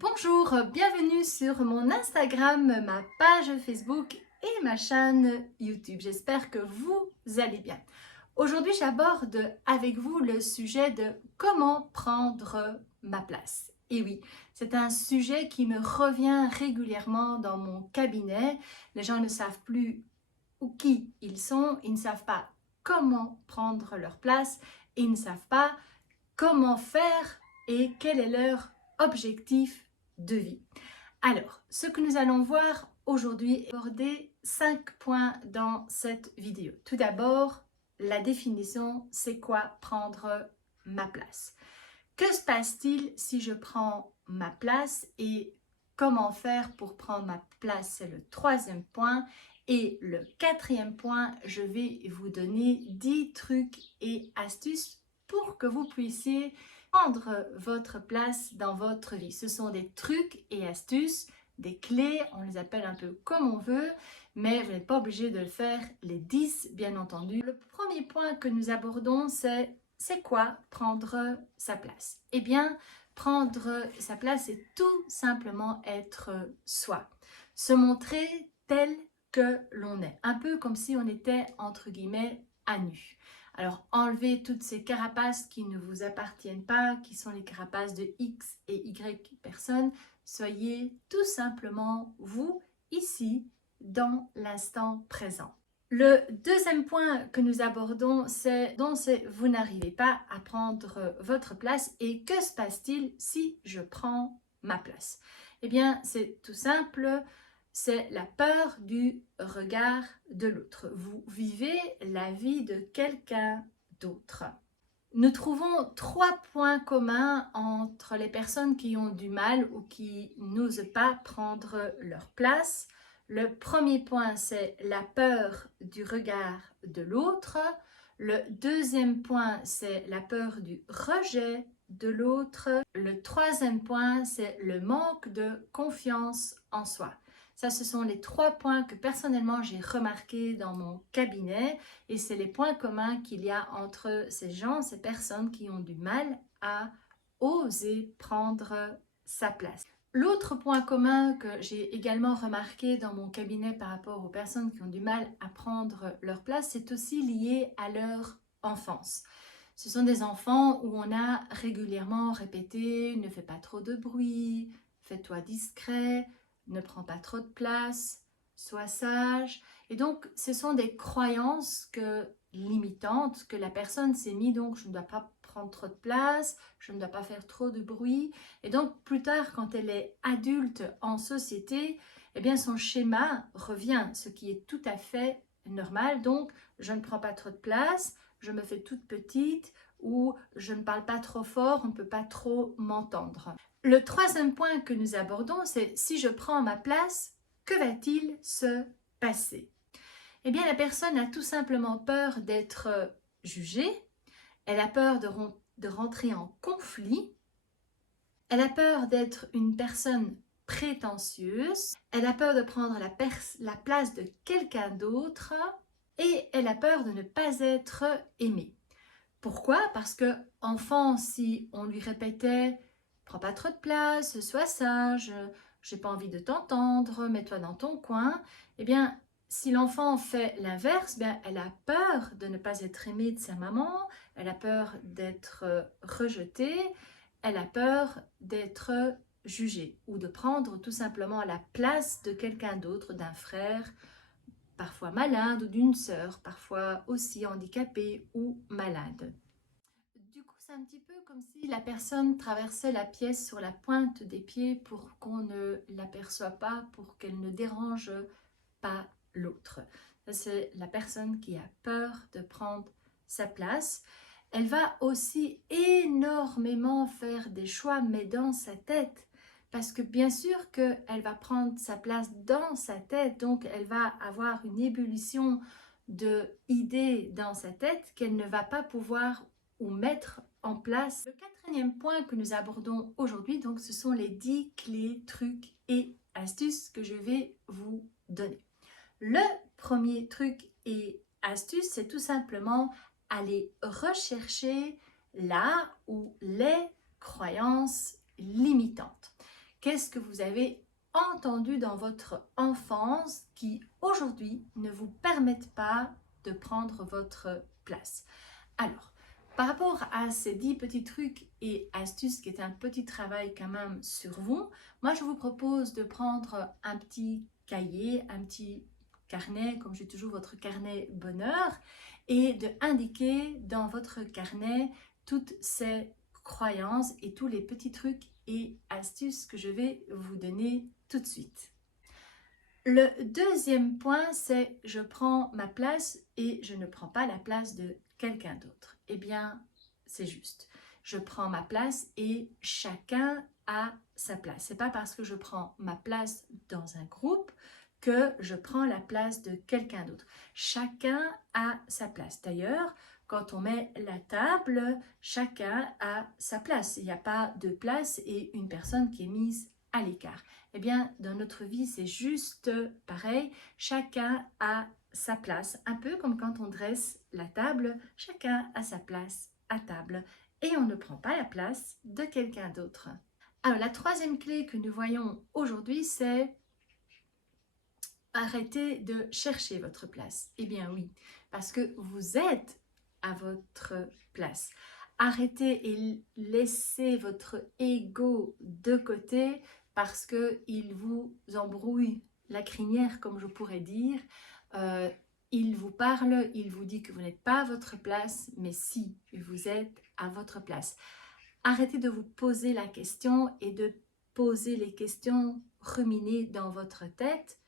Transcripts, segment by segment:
Bonjour, bienvenue sur mon Instagram, ma page Facebook et ma chaîne YouTube. J'espère que vous allez bien. Aujourd'hui, j'aborde avec vous le sujet de comment prendre ma place. Et oui, c'est un sujet qui me revient régulièrement dans mon cabinet. Les gens ne savent plus qui ils sont, ils ne savent pas comment prendre leur place, ils ne savent pas comment faire et quel est leur objectif de vie. Alors, ce que nous allons voir aujourd'hui est aborder 5 points dans cette vidéo. Tout d'abord, la définition, c'est quoi prendre ma place? Que se passe-t-il si je prends ma place et comment faire pour prendre ma place? C'est le troisième point. Et le quatrième point, je vais vous donner 10 trucs et astuces pour que vous puissiez prendre votre place dans votre vie. Ce sont des trucs et astuces, des clés, on les appelle un peu comme on veut, mais vous n'êtes pas obligé de le faire les 10, bien entendu. Le premier point que nous abordons, c'est quoi prendre sa place? Eh bien, prendre sa place, c'est tout simplement être soi. Se montrer tel que l'on est. Un peu comme si on était, entre guillemets, à nu. Alors, enlevez toutes ces carapaces qui ne vous appartiennent pas, qui sont les carapaces de X et Y personnes. Soyez tout simplement vous, ici, dans l'instant présent. Le deuxième point que nous abordons, c'est vous n'arrivez pas à prendre votre place et que se passe-t-il si je prends ma place? Eh bien, c'est tout simple, c'est la peur du regard de l'autre. Vous vivez la vie de quelqu'un d'autre. Nous trouvons 3 points communs entre les personnes qui ont du mal ou qui n'osent pas prendre leur place. Le premier point, c'est la peur du regard de l'autre. Le deuxième point, c'est la peur du rejet de l'autre. Le troisième point, c'est le manque de confiance en soi. Ça, ce sont les 3 points que personnellement j'ai remarqués dans mon cabinet et c'est les points communs qu'il y a entre ces gens, ces personnes qui ont du mal à oser prendre sa place. L'autre point commun que j'ai également remarqué dans mon cabinet par rapport aux personnes qui ont du mal à prendre leur place, c'est aussi lié à leur enfance. Ce sont des enfants où on a régulièrement répété « ne fais pas trop de bruit, fais-toi discret », ne prends pas trop de place, sois sage. Et donc, ce sont des croyances limitantes que la personne s'est mis. Donc, je ne dois pas prendre trop de place, je ne dois pas faire trop de bruit. Et donc, plus tard, quand elle est adulte en société, eh bien, son schéma revient, ce qui est tout à fait normal. Donc, je ne prends pas trop de place, je me fais toute petite ou je ne parle pas trop fort, on ne peut pas trop m'entendre. Le troisième point que nous abordons, c'est si je prends ma place, que va-t-il se passer? Eh bien, la personne a tout simplement peur d'être jugée, elle a peur de rentrer en conflit, elle a peur d'être une personne prétentieuse, elle a peur de prendre la place de quelqu'un d'autre et elle a peur de ne pas être aimée. Pourquoi? Parce que enfant, si on lui répétait « prends pas trop de place, sois sage, j'ai pas envie de t'entendre, mets-toi dans ton coin », eh bien, si l'enfant fait l'inverse, elle a peur de ne pas être aimée de sa maman, elle a peur d'être rejetée, elle a peur d'être jugée ou de prendre tout simplement la place de quelqu'un d'autre, d'un frère, parfois malade ou d'une sœur, parfois aussi handicapée ou malade. Du coup, c'est un petit peu comme si la personne traversait la pièce sur la pointe des pieds pour qu'on ne l'aperçoive pas, pour qu'elle ne dérange pas l'autre. C'est la personne qui a peur de prendre sa place. Elle va aussi énormément faire des choix, mais dans sa tête. Parce que bien sûr qu'elle va prendre sa place dans sa tête, donc elle va avoir une ébullition d'idées dans sa tête qu'elle ne va pas pouvoir ou mettre en place. Le quatrième point que nous abordons aujourd'hui, donc ce sont les 10 clés, trucs et astuces que je vais vous donner. Le premier truc et astuce, c'est tout simplement aller rechercher là où les croyances limitantes. Qu'est-ce que vous avez entendu dans votre enfance qui aujourd'hui ne vous permettent pas de prendre votre place? Alors, par rapport à ces 10 petits trucs et astuces qui est un petit travail quand même sur vous, moi je vous propose de prendre un petit cahier, un petit carnet, comme j'ai toujours votre carnet bonheur, et de indiquer dans votre carnet toutes ces croyances et tous les petits trucs et astuces que je vais vous donner tout de suite. Le deuxième point, c'est je prends ma place et je ne prends pas la place de quelqu'un d'autre. Eh bien, c'est juste. Je prends ma place et chacun a sa place. C'est pas parce que je prends ma place dans un groupe que je prends la place de quelqu'un d'autre. Chacun a sa place. D'ailleurs, quand on met la table, chacun a sa place. Il n'y a pas de place et une personne qui est mise à l'écart. Eh bien, dans notre vie, c'est juste pareil. Chacun a sa place. Un peu comme quand on dresse la table, chacun a sa place à table. Et on ne prend pas la place de quelqu'un d'autre. Alors, la troisième clé que nous voyons aujourd'hui, c'est arrêtez de chercher votre place. Eh bien oui, parce que vous êtes à votre place. Arrêtez et laissez votre ego de côté parce qu'il vous embrouille la crinière, comme je pourrais dire. Il vous parle, il vous dit que vous n'êtes pas à votre place, mais si, vous êtes à votre place. Arrêtez de vous poser la question et de poser les questions ruminées dans votre tête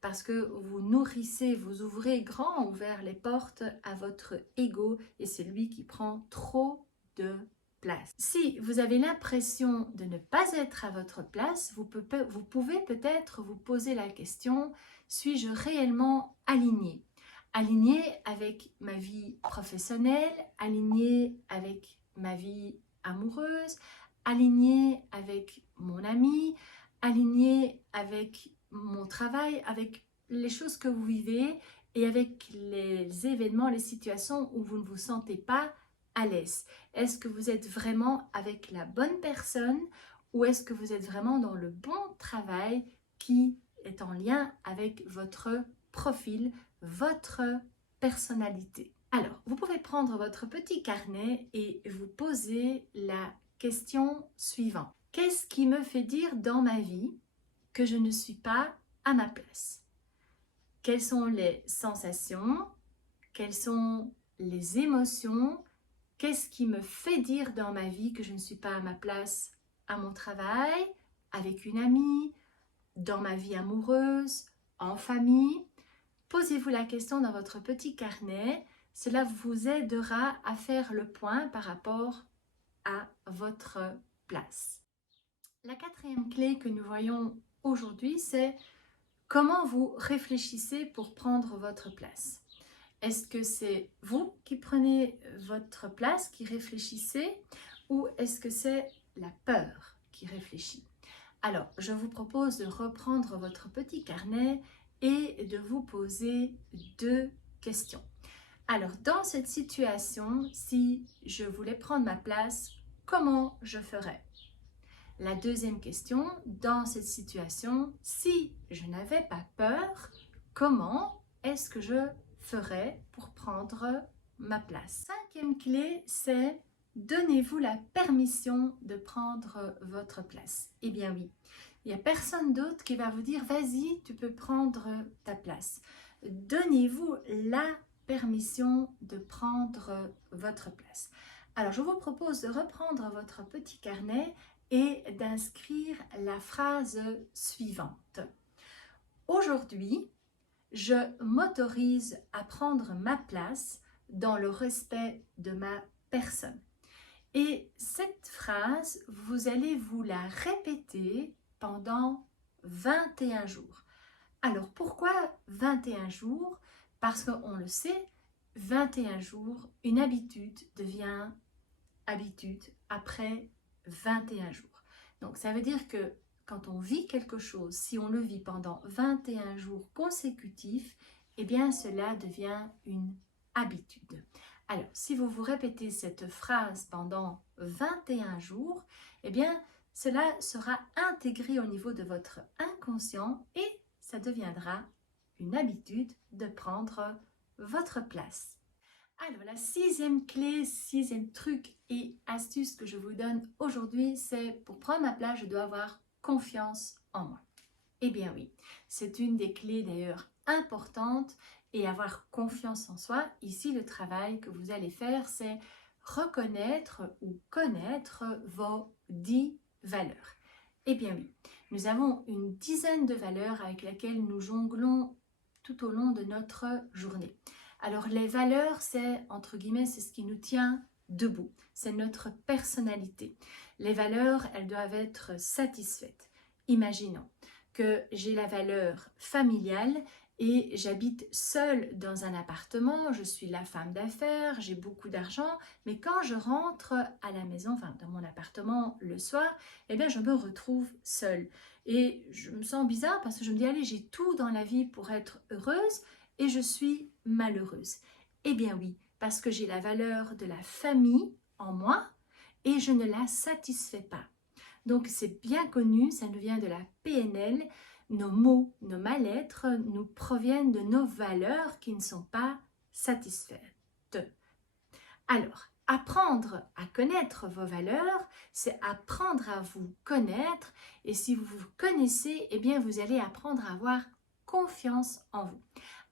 parce que vous nourrissez, vous ouvrez grand ouvert les portes à votre ego et c'est lui qui prend trop de place. Si vous avez l'impression de ne pas être à votre place, vous pouvez peut-être vous poser la question, suis-je réellement aligné? Aligné avec ma vie professionnelle, aligné avec ma vie amoureuse, aligné avec mon ami, aligné avec mon travail, avec les choses que vous vivez et avec les événements, les situations où vous ne vous sentez pas à l'aise. Est-ce que vous êtes vraiment avec la bonne personne ou est-ce que vous êtes vraiment dans le bon travail qui est en lien avec votre profil, votre personnalité? Alors, vous pouvez prendre votre petit carnet et vous poser la question suivante. Qu'est-ce qui me fait dire dans ma vie que je ne suis pas à ma place? Quelles sont les sensations? Quelles sont les émotions? Qu'est-ce qui me fait dire dans ma vie que je ne suis pas à ma place à mon travail, avec une amie, dans ma vie amoureuse, en famille? Posez-vous la question dans votre petit carnet. Cela vous aidera à faire le point par rapport à votre place. La quatrième clé que nous voyons aujourd'hui, c'est comment vous réfléchissez pour prendre votre place. Est-ce que c'est vous qui prenez votre place, qui réfléchissez, ou est-ce que c'est la peur qui réfléchit? Alors, je vous propose de reprendre votre petit carnet et de vous poser 2 questions. Alors, dans cette situation, si je voulais prendre ma place, comment je ferais? La deuxième question, dans cette situation, si je n'avais pas peur, comment est-ce que je ferais pour prendre ma place? Cinquième clé, c'est donnez-vous la permission de prendre votre place. Eh bien oui, il n'y a personne d'autre qui va vous dire vas-y, tu peux prendre ta place. Donnez-vous la permission de prendre votre place. Alors, je vous propose de reprendre votre petit carnet et d'inscrire la phrase suivante. Aujourd'hui, je m'autorise à prendre ma place dans le respect de ma personne. Et cette phrase, vous allez vous la répéter pendant 21 jours. Alors pourquoi 21 jours? Parce qu'on le sait, 21 jours, une habitude devient habitude après 21 jours. Donc ça veut dire que quand on vit quelque chose, si on le vit pendant 21 jours consécutifs, eh bien cela devient une habitude. Alors si vous vous répétez cette phrase pendant 21 jours, eh bien cela sera intégré au niveau de votre inconscient et ça deviendra une habitude de prendre votre place. Alors, la sixième clé, sixième truc et astuce que je vous donne aujourd'hui, c'est pour prendre ma place, je dois avoir confiance en moi. Eh bien oui, c'est une des clés d'ailleurs importantes et avoir confiance en soi. Ici, le travail que vous allez faire, c'est reconnaître ou connaître vos 10 valeurs. Eh bien oui, nous avons une dizaine de valeurs avec lesquelles nous jonglons tout au long de notre journée. Alors les valeurs, c'est entre guillemets, c'est ce qui nous tient debout, c'est notre personnalité. Les valeurs, elles doivent être satisfaites. Imaginons que j'ai la valeur familiale et j'habite seule dans un appartement, je suis la femme d'affaires, j'ai beaucoup d'argent, mais quand je rentre à la maison, enfin dans mon appartement le soir, eh bien je me retrouve seule. Et je me sens bizarre parce que je me dis, allez, j'ai tout dans la vie pour être heureuse et je suis malheureuse. Eh bien oui, parce que j'ai la valeur de la famille en moi et je ne la satisfais pas. Donc c'est bien connu, ça nous vient de la PNL. Nos mots, nos mal-être nous proviennent de nos valeurs qui ne sont pas satisfaites. Alors, apprendre à connaître vos valeurs, c'est apprendre à vous connaître. Et si vous vous connaissez, eh bien vous allez apprendre à avoir confiance en vous.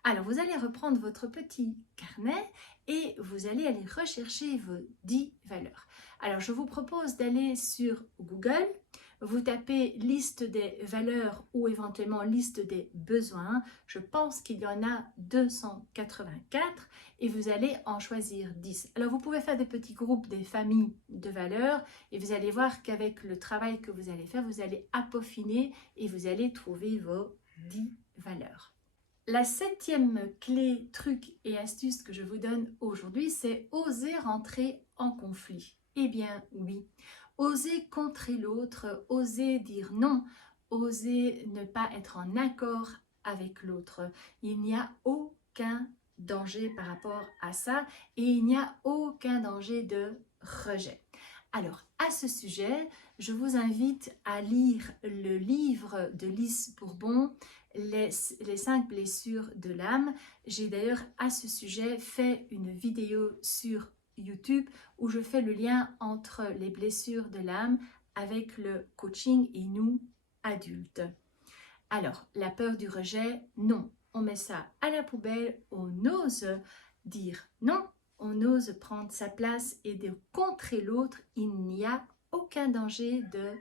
Alors, vous allez reprendre votre petit carnet et vous allez aller rechercher vos 10 valeurs. Alors, je vous propose d'aller sur Google, vous tapez liste des valeurs ou éventuellement liste des besoins. Je pense qu'il y en a 284 et vous allez en choisir 10. Alors, vous pouvez faire des petits groupes, des familles de valeurs et vous allez voir qu'avec le travail que vous allez faire, vous allez peaufiner et vous allez trouver vos 10 valeurs. La septième clé, truc et astuce que je vous donne aujourd'hui, c'est oser rentrer en conflit. Eh bien oui, oser contrer l'autre, oser dire non, oser ne pas être en accord avec l'autre. Il n'y a aucun danger par rapport à ça et il n'y a aucun danger de rejet. Alors, à ce sujet, je vous invite à lire le livre de Lys Bourbon, les 5 blessures de l'âme. J'ai d'ailleurs à ce sujet fait une vidéo sur YouTube où je fais le lien entre les blessures de l'âme avec le coaching et nous, adultes. Alors, la peur du rejet, non. On met ça à la poubelle, on ose dire non, on ose prendre sa place et de contrer l'autre, il n'y a aucun danger de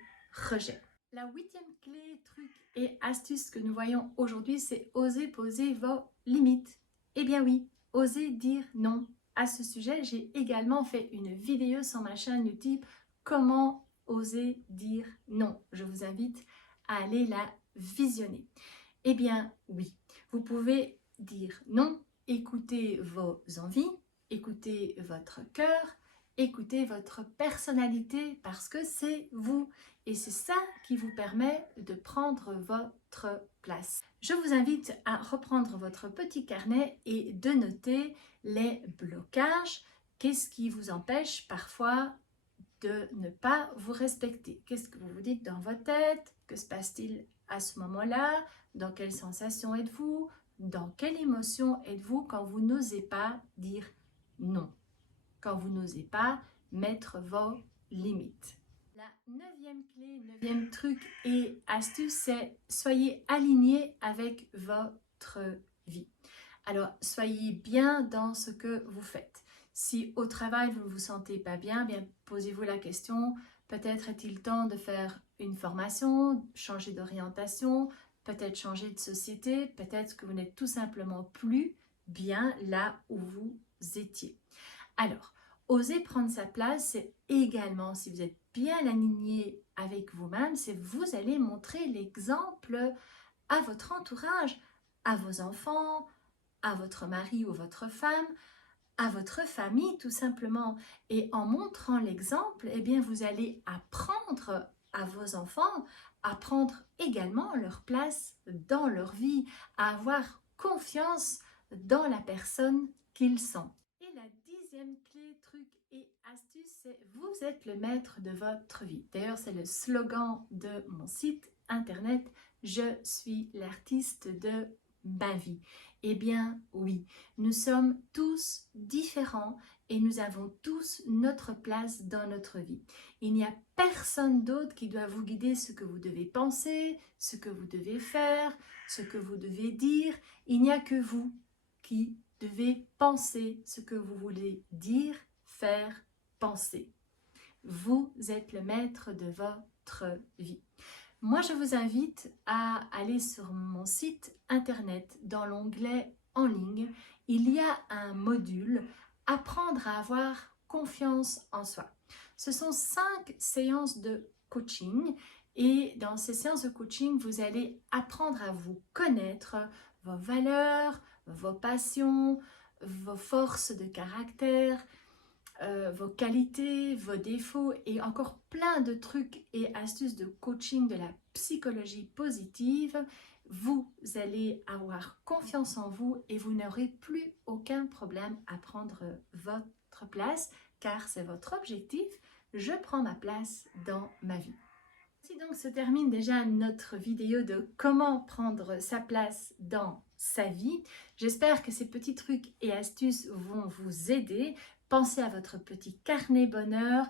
rejet. La huitième clé, truc et astuce que nous voyons aujourd'hui, c'est oser poser vos limites. Eh bien oui, oser dire non. À ce sujet, j'ai également fait une vidéo sur ma chaîne YouTube, comment oser dire non. Je vous invite à aller la visionner. Eh bien oui, vous pouvez dire non, écoutez vos envies, écoutez votre cœur, écoutez votre personnalité parce que c'est vous et c'est ça qui vous permet de prendre votre place. Je vous invite à reprendre votre petit carnet et de noter les blocages. Qu'est-ce qui vous empêche parfois de ne pas vous respecter? Qu'est-ce que vous vous dites dans votre tête? Que se passe-t-il à ce moment-là? Dans quelle sensation êtes-vous? Dans quelle émotion êtes-vous quand vous n'osez pas dire non? Quand vous n'osez pas mettre vos limites. La neuvième clé, neuvième truc et astuce, c'est soyez aligné avec votre vie. Alors, soyez bien dans ce que vous faites. Si au travail, vous ne vous sentez pas bien, bien posez-vous la question, peut-être est-il temps de faire une formation, changer d'orientation, peut-être changer de société, peut-être que vous n'êtes tout simplement plus bien là où vous étiez. Alors, oser prendre sa place, c'est également, si vous êtes bien aligné avec vous-même, c'est vous allez montrer l'exemple à votre entourage, à vos enfants, à votre mari ou votre femme, à votre famille tout simplement. Et en montrant l'exemple, eh bien vous allez apprendre à vos enfants à prendre également leur place dans leur vie, à avoir confiance dans la personne qu'ils sont. Et la dixième clé, truc et astuce, Vous êtes le maître de votre vie. D'ailleurs, c'est le slogan de mon site internet. Je suis l'artiste de ma vie. Eh bien, oui, nous sommes tous différents et nous avons tous notre place dans notre vie. Il n'y a personne d'autre qui doit vous guider ce que vous devez penser, ce que vous devez faire, ce que vous devez dire. Il n'y a que vous qui devez penser ce que vous voulez dire, faire, penser. Vous êtes le maître de votre vie. Moi, je vous invite à aller sur mon site internet dans l'onglet en ligne. Il y a un module Apprendre à avoir confiance en soi. Ce sont 5 séances de coaching et dans ces séances de coaching, vous allez apprendre à vous connaître, vos valeurs, vos passions, vos forces de caractère, vos qualités, vos défauts et encore plein de trucs et astuces de coaching de la psychologie positive. Vous allez avoir confiance en vous et vous n'aurez plus aucun problème à prendre votre place car c'est votre objectif. Je prends ma place dans ma vie. Ainsi donc se termine déjà notre vidéo de comment prendre sa place dans sa vie. J'espère que ces petits trucs et astuces vont vous aider. Pensez à votre petit carnet bonheur.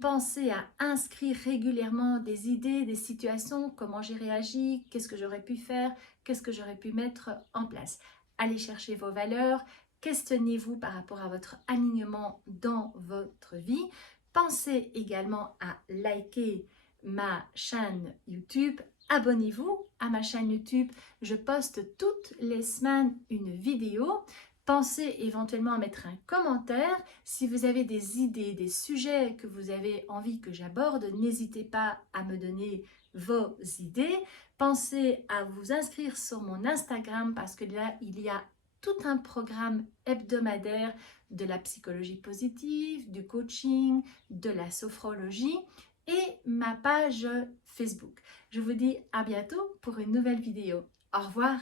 Pensez à inscrire régulièrement des idées, des situations, comment j'ai réagi, qu'est-ce que j'aurais pu faire, qu'est-ce que j'aurais pu mettre en place. Allez chercher vos valeurs, questionnez-vous par rapport à votre alignement dans votre vie. Pensez également à liker ma chaîne YouTube. Abonnez-vous à ma chaîne YouTube. Je poste toutes les semaines une vidéo. Pensez éventuellement à mettre un commentaire. Si vous avez des idées, des sujets que vous avez envie que j'aborde, n'hésitez pas à me donner vos idées. Pensez à vous inscrire sur mon Instagram parce que là, il y a tout un programme hebdomadaire de la psychologie positive, du coaching, de la sophrologie et ma page Facebook. Je vous dis à bientôt pour une nouvelle vidéo. Au revoir.